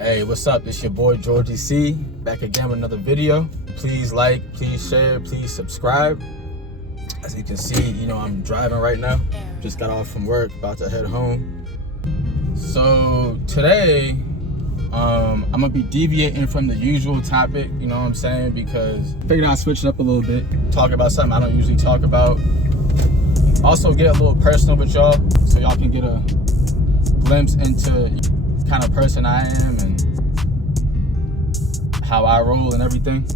Hey, what's up? It's your boy Georgie C, back again with another video. Please like, please share, please subscribe. As you can see, I'm driving right now. Just got off from work, about to head home. So today, I'm gonna be deviating from the usual topic, you know what I'm saying? Because I figured I'd switch it up a little bit, talk about something I don't usually talk about. Also get a little personal with y'all, so y'all can get a glimpse into the kind of person I am and how I roll and everything.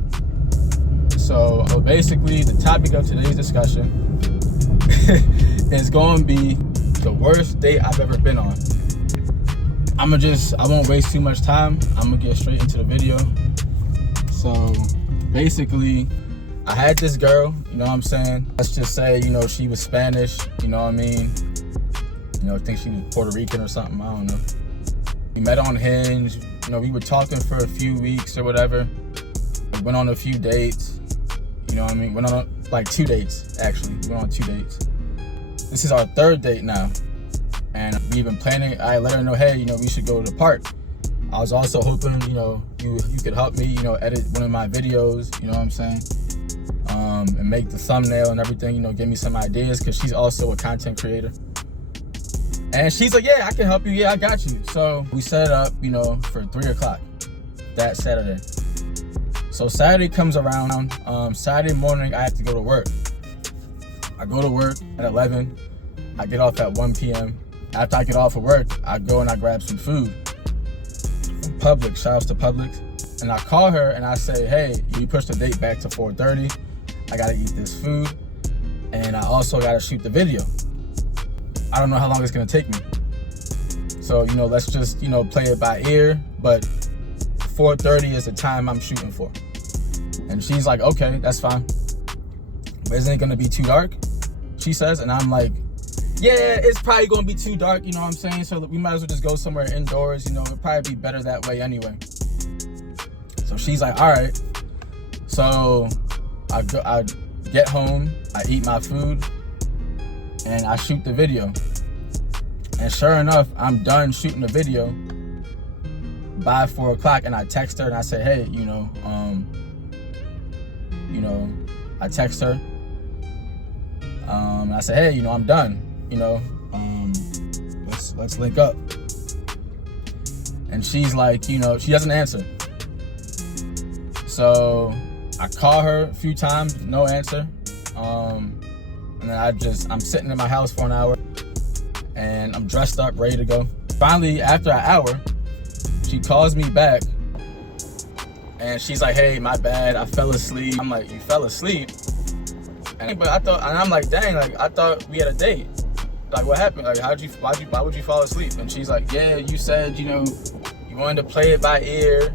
So basically, the topic of today's discussion is going to be the worst date I've ever been on. I won't waste too much time. I'm gonna get straight into the video. So basically, I had this girl, you know what I'm saying? Let's just say, she was Spanish, you know what I mean? I think she was Puerto Rican or something, I don't know. We met on Hinge, we were talking for a few weeks or whatever. We went on a few dates, you know what I mean? Went on like 2 dates, actually. We went on 2 dates. This is our 3rd date now. And we've been planning. I let her know, hey, we should go to the park. I was also hoping, you could help me, edit one of my videos, you know what I'm saying? And make the thumbnail and everything, give me some ideas, because she's also a content creator. And she's like, yeah, I can help you. Yeah, I got you. So we set it up, for 3 o'clock that Saturday. So Saturday comes around. Saturday morning, I have to go to work. I go to work at 11. I get off at 1 p.m. After I get off of work, I go and I grab some food from Publix. Shout outs to Publix. And I call her and I say, hey, you pushed the date back to 4:30. I gotta eat this food. And I also gotta shoot the video. I don't know how long it's gonna take me. So, let's just, play it by ear. But 4:30 is the time I'm shooting for. And she's like, okay, that's fine. But isn't it gonna be too dark? She says, and I'm like, yeah, it's probably gonna be too dark, you know what I'm saying? So we might as well just go somewhere indoors, it'll probably be better that way anyway. So she's like, all right. So I get home, I eat my food, and I shoot the video. And sure enough, I'm done shooting the video by 4 o'clock, and I text her and I say, hey, I text her, and I say, hey, I'm done. Let's link up. And she's like, she doesn't answer. So I call her a few times, no answer. And then I'm sitting in my house for an hour, and I'm dressed up, ready to go. Finally, after an hour, she calls me back, and she's like, hey, my bad, I fell asleep. I'm like, you fell asleep? And I'm like, dang, I thought we had a date. Like, what happened? Like, why would you fall asleep? And she's like, yeah, you said, you wanted to play it by ear.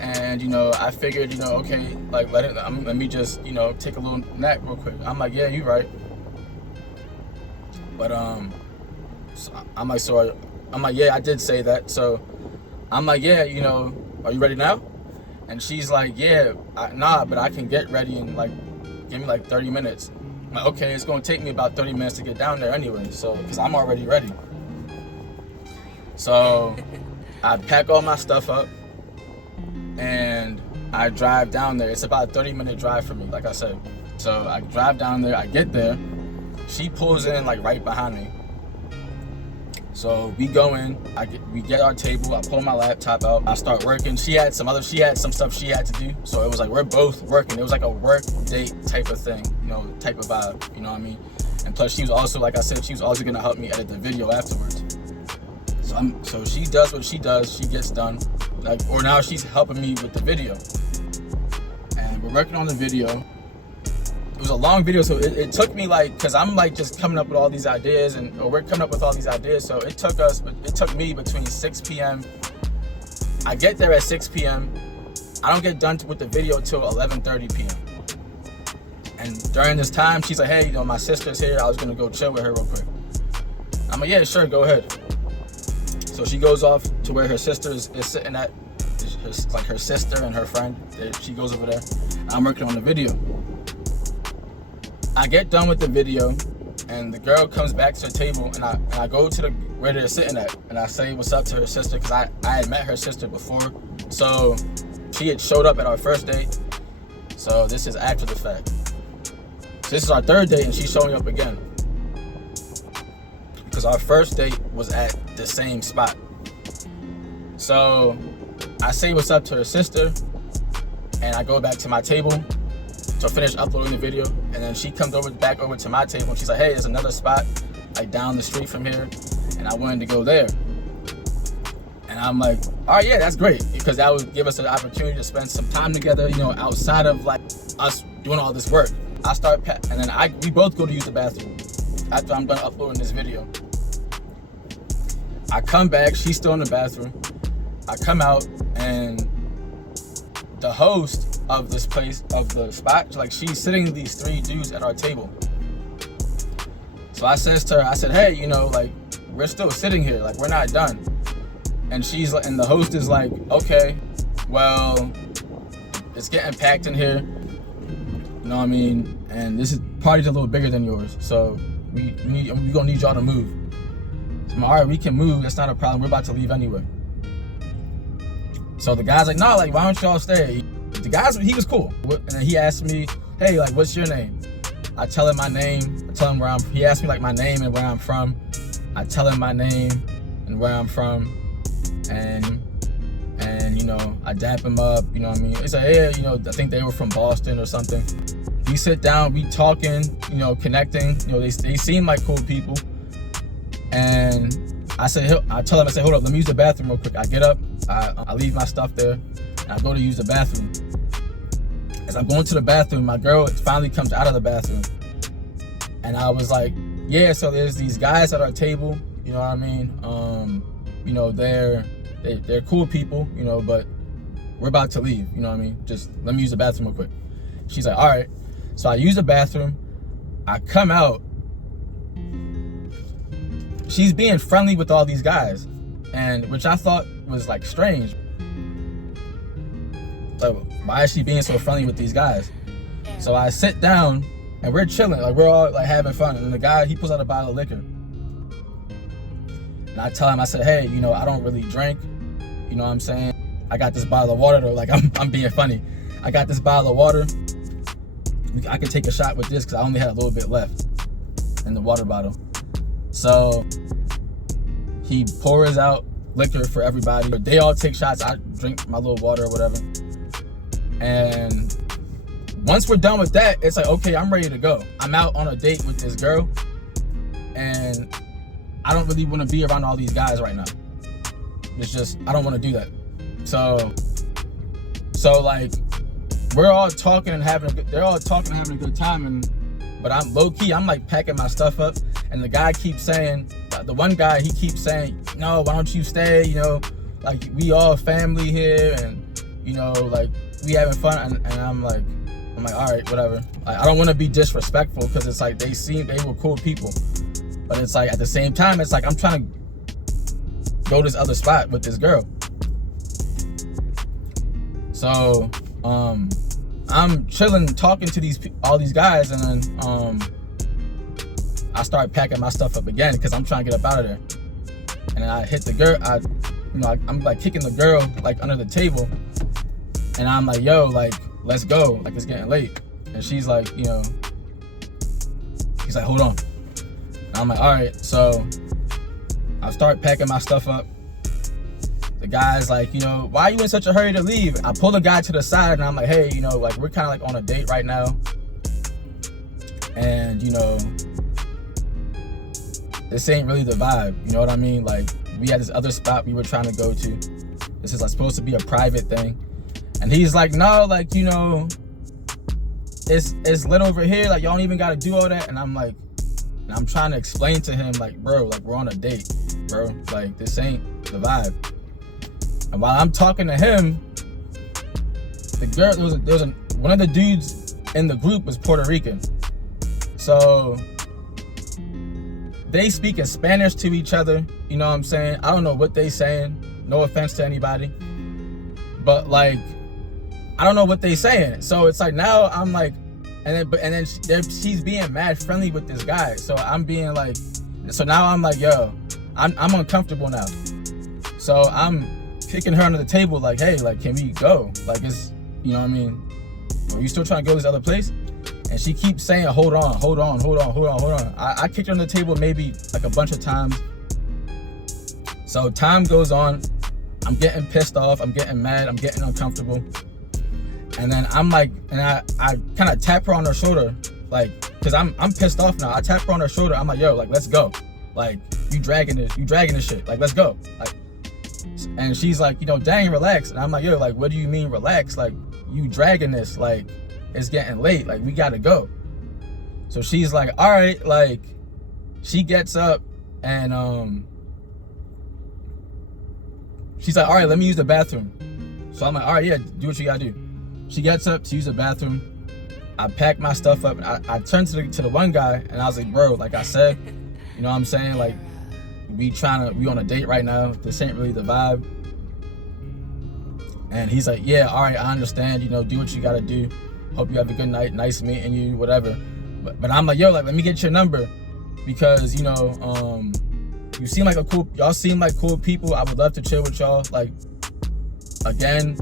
And, I figured, okay, like, let me just, take a little nap real quick. I'm like, yeah, you're right. But, so I'm like, yeah, I did say that. So I'm like, yeah, are you ready now? And she's like, yeah, nah, but I can get ready in, give me 30 minutes. I'm like, okay, it's gonna take me about 30 minutes to get down there anyway, so, because I'm already ready. So I pack all my stuff up and I drive down there. It's about a 30-minute drive for me, like I said. So I drive down there, I get there. She pulls in right behind me. So we go in, we get our table, I pull my laptop out, I start working. She had some stuff she had to do. So it was like, we're both working. It was like a work date type of thing, type of vibe, you know what I mean? And plus she was also, like I said, she was also gonna help me edit the video afterwards. So she does what she does, she gets done. Or now she's helping me with the video. And we're working on the video. It was a long video, so it took me because I'm just coming up with all these ideas, or we're coming up with all these ideas, so it took me between 6 p.m. I get there at 6 p.m. I don't get done with the video till 11:30 p.m. And during this time, she's like, hey, my sister's here, I was gonna go chill with her real quick. I'm like, yeah, sure, go ahead. So she goes off to where her sister is sitting at, her sister and her friend. She goes over there. I'm working on the video. I get done with the video, And the girl comes back to the table, and I go to the where they're sitting at, and I say what's up to her sister, because I had met her sister before. So she had showed up at our first date. So this is after the fact. So this is our third date, and she's showing up again. Because our first date was at the same spot. So I say what's up to her sister, and I go back to my table to finish uploading the video, and then she comes back over to my table, and she's like, hey, there's another spot like down the street from here, and I wanted to go there. And I'm like, all right, yeah, that's great, because that would give us an opportunity to spend some time together, you know, outside of like us doing all this work. I start, and then we both go to use the bathroom after I'm done uploading this video. I come back, she's still in the bathroom. I come out, and the host of this place, of the spot, like, she's sitting with these three dudes at our table. So I says to her, I said, hey, you know, like, we're still sitting here, like, we're not done. And she's like, and the host is like, okay, well, it's getting packed in here, you know what I mean? And this party's a little bigger than yours, so we gonna need y'all to move. So I'm like, all right, we can move, that's not a problem, we're about to leave anyway. So the guy's like, no, like, why don't y'all stay? The guy's, he was cool. And then he asked me, hey, like, what's your name? I tell him my name. I tell him he asked me, like, my name and where I'm from. I tell him my name and where I'm from. And you know, I dap him up, you know what I mean? He's like, yeah, you know, I think they were from Boston or something. We sit down, we talking, you know, connecting. You know, they seem like cool people. And I tell him, I say, hold up, let me use the bathroom real quick. I get up, I leave my stuff there, and I go to use the bathroom. As I'm going to the bathroom, my girl finally comes out of the bathroom. And I was like, yeah, so there's these guys at our table, you know what I mean? You know, they're cool people, you know, but we're about to leave, you know what I mean? Just let me use the bathroom real quick. She's like, all right. So I use the bathroom, I come out. She's being friendly with all these guys, and which I thought was like strange. Like, why is she being so friendly with these guys? So I sit down and we're chilling, like we're all like having fun. And the guy, he pulls out a bottle of liquor. And I tell him, I said, hey, you know, I don't really drink. You know what I'm saying? I got this bottle of water though, like I'm being funny. I got this bottle of water. I could take a shot with this because I only had a little bit left in the water bottle. So he pours out liquor for everybody. They all take shots. I drink my little water or whatever. And once we're done with that, it's like, okay, I'm ready to go. I'm out on a date with this girl, and I don't really want to be around all these guys right now. It's just, I don't want to do that. So like, we're all talking and they're all talking and having a good time, but I'm low key, I'm like packing my stuff up, and the guy keeps saying, the one guy, he keeps saying, no, why don't you stay, you know, like, we all family here, and, you know, like, we having fun, and I'm like, all right, whatever. Like, I don't want to be disrespectful, because it's like, they were cool people, but it's like, at the same time, it's like, I'm trying to go this other spot with this girl. So, I'm chilling, talking to all these guys, and then, I start packing my stuff up again, because I'm trying to get up out of there. And then I hit the girl, I'm like kicking the girl like under the table, and I'm like, yo, like, let's go, like, it's getting late. And she's like, you know, she's like, hold on. And I'm like, all right. So I start packing my stuff up. The guy's like, you know, why are you in such a hurry to leave? I pull the guy to the side, and I'm like, hey, you know, like, we're kind of like on a date right now, and, you know, this ain't really the vibe, you know what I mean? Like, we had this other spot we were trying to go to. This is like supposed to be a private thing. And he's like, no, like, you know, it's lit over here, like, y'all don't even gotta do all that. And I'm like, and I'm trying to explain to him, like, bro, like, we're on a date, bro. Like, this ain't the vibe. And while I'm talking to him, the girl, there was one of the dudes in the group was Puerto Rican. So they speak in Spanish to each other, you know what I'm saying? I don't know what they saying, no offense to anybody, but like, I don't know what they saying. So it's like, now I'm like, she's being mad friendly with this guy. So I'm being like, so now I'm like, yo, I'm uncomfortable now. So I'm kicking her under the table like, hey, like, can we go? Like, it's, you know what I mean? Are you still trying to go to this other place? And she keeps saying, hold on. I kicked her on the table maybe like a bunch of times. So time goes on. I'm getting pissed off. I'm getting mad. I'm getting uncomfortable. And then I'm like, and I kind of tap her on her shoulder, like, cause I'm pissed off now. I tap her on her shoulder. I'm like, yo, like, let's go. Like, you dragging this shit. Like, let's go. Like, and she's like, you know, dang, relax. And I'm like, yo, like, what do you mean relax? Like, you dragging this, like, it's getting late, like, we gotta go. So she's like, all right, like, she gets up and she's like, all right, let me use the bathroom. So I'm like, all right, yeah, do what you gotta do. She gets up to use the bathroom. I pack my stuff up, and I turned to the one guy, and I was like, bro, like I said, you know what I'm saying, like, we on a date right now. This ain't really the vibe. And he's like, yeah, all right, I understand, you know, do what you gotta do. Hope you have a good night. Nice meeting you, whatever. But I'm like, yo, like, let me get your number, because, you know, y'all seem like cool people. I would love to chill with y'all. Like, again.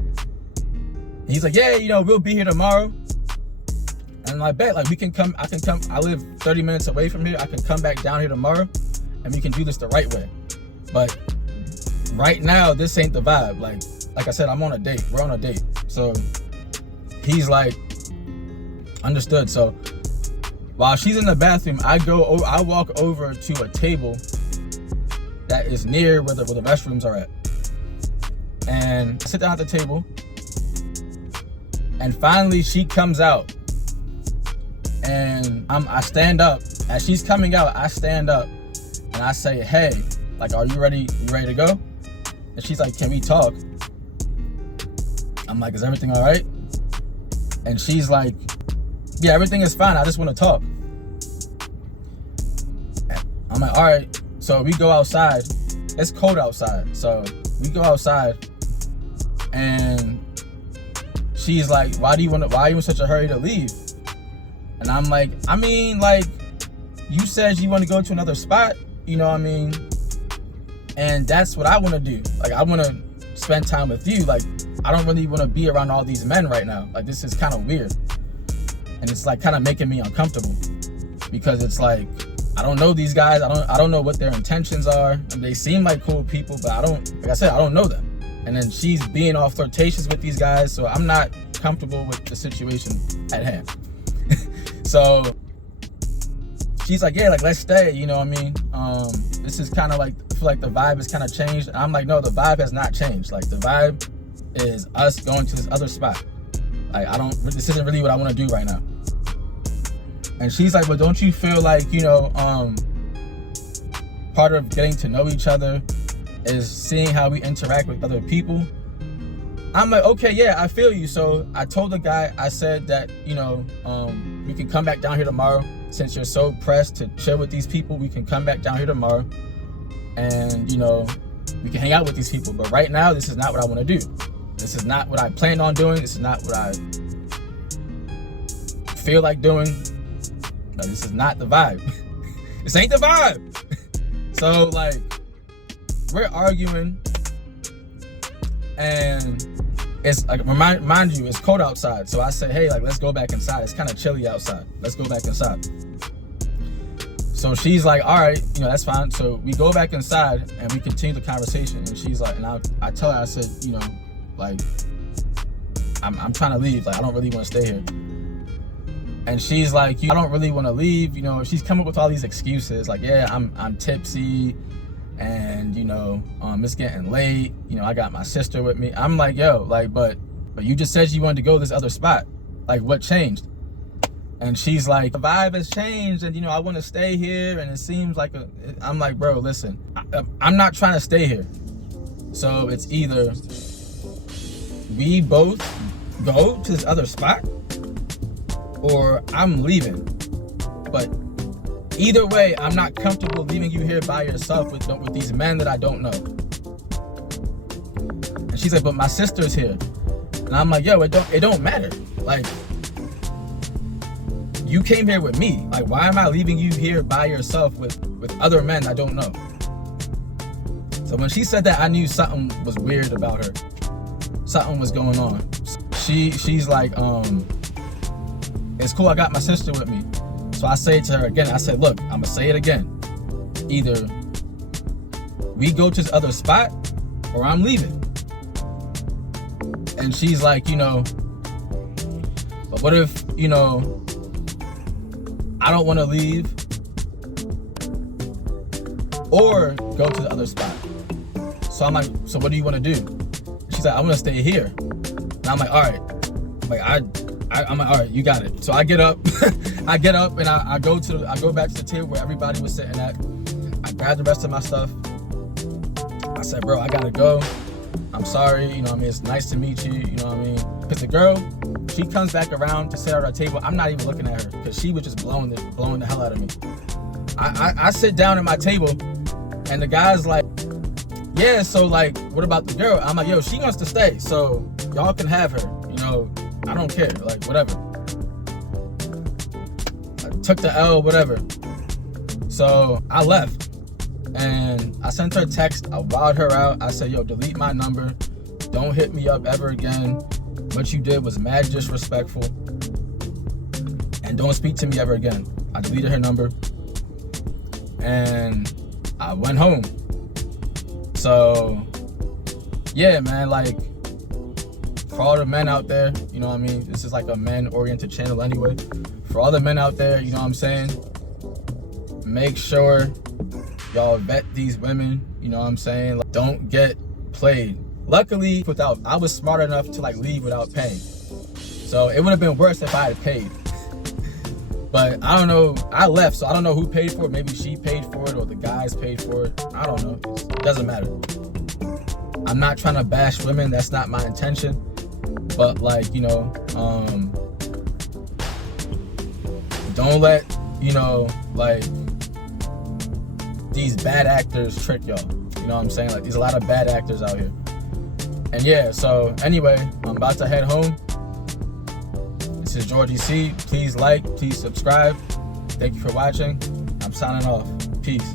He's like, yeah, you know, we'll be here tomorrow. And I bet, like, I can come. I live 30 minutes away from here. I can come back down here tomorrow, and we can do this the right way. But right now, this ain't the vibe. Like I said, I'm on a date. We're on a date. So he's like, understood. So while she's in the bathroom, I walk over to a table that is near where the restrooms are at, and I sit down at the table. And finally, she comes out, and I stand up. As she's coming out, I stand up, and I say, hey, like, are you ready? You ready to go? And she's like, can we talk? I'm like, is everything all right? And she's like, yeah, everything is fine. I just want to talk. I'm like, all right. So we go outside. It's cold outside. So we go outside, and she's like, why are you in such a hurry to leave? And I'm like, I mean, like, you said you want to go to another spot, you know what I mean? And that's what I want to do. Like, I want to spend time with you. Like, I don't really want to be around all these men right now. Like, this is kind of weird. And it's like kind of making me uncomfortable, because it's like, I don't know these guys. I don't know what their intentions are. And they seem like cool people, but like I said, I don't know them. And then she's being all flirtatious with these guys, so I'm not comfortable with the situation at hand. So she's like, yeah, like, let's stay, you know what I mean? This is kind of like, I feel like the vibe has kind of changed. And I'm like, no, the vibe has not changed. Like, the vibe is us going to this other spot. Like, this isn't really what I want to do right now. And she's like, but don't you feel like, you know, part of getting to know each other is seeing how we interact with other people? I'm like, okay, yeah, I feel you. So I told the guy, I said that, you know, we can come back down here tomorrow. Since you're so pressed to chill with these people, we can come back down here tomorrow, and, you know, we can hang out with these people. But right now, this is not what I want to do. This is not what I planned on doing. This is not what I feel like doing. No, this is not the vibe. This ain't the vibe. So, like, we're arguing, and it's like, mind you, it's cold outside. So I say, hey, like, let's go back inside. It's kind of chilly outside. Let's go back inside. So she's like, all right, you know, that's fine. So we go back inside, and we continue the conversation. And she's like, and I tell her, I said, you know, like, I'm trying to leave. Like, I don't really want to stay here. And she's like, I don't really want to leave. You know, she's coming up with all these excuses. Like, yeah, I'm tipsy, and, you know, it's getting late. You know, I got my sister with me. I'm like, yo, like, but you just said you wanted to go to this other spot. Like, what changed? And she's like, the vibe has changed, and, you know, I want to stay here, and it seems like I'm like, bro, listen, I'm not trying to stay here. So it's either we both go to this other spot, or I'm leaving. But either way, I'm not comfortable leaving you here by yourself with these men that I don't know. And she's like, but my sister's here. And I'm like, yo, it don't matter. Like, you came here with me. Like, why am I leaving you here by yourself with other men I don't know? So when she said that, I knew something was weird about her. Something was going on. She's like, it's cool, I got my sister with me. So I say to her again, I said, look, I'm gonna say it again. Either we go to this other spot or I'm leaving. And she's like, but what if, I don't want to leave or go to the other spot? So I'm like, so what do you want to do? She's like, I want to stay here. And I'm like, all right. I'm like, all right, you got it. So I get up, I go back to the table where everybody was sitting at. I grab the rest of my stuff. I said, bro, I gotta go. I'm sorry, it's nice to meet you, Because the girl, she comes back around to sit at our table. I'm not even looking at her because she was just blowing the hell out of me. I sit down at my table and the guy's like, yeah, so like, what about the girl? I'm like, yo, she wants to stay, so y'all can have her, I don't care, like, whatever. I took the L, whatever. So I left and I sent her a text. I wowed her out. I said, yo, delete my number. Don't hit me up ever again. What you did was mad disrespectful. And don't speak to me ever again. I deleted her number. And I went home. So, yeah, man, like, for all the men out there, this is like a men-oriented channel anyway. For all the men out there, make sure y'all vet these women, like, don't get played. Luckily, I was smart enough to like leave without paying. So it would have been worse if I had paid. But I don't know, I left, so I don't know who paid for it. Maybe she paid for it or the guys paid for it. I don't know, it doesn't matter. I'm not trying to bash women, that's not my intention. But like, don't let, like, these bad actors trick y'all. You know what I'm saying? Like, there's a lot of bad actors out here. And yeah, so anyway, I'm about to head home. This is Georgie C. Please like, please subscribe. Thank you for watching. I'm signing off. Peace.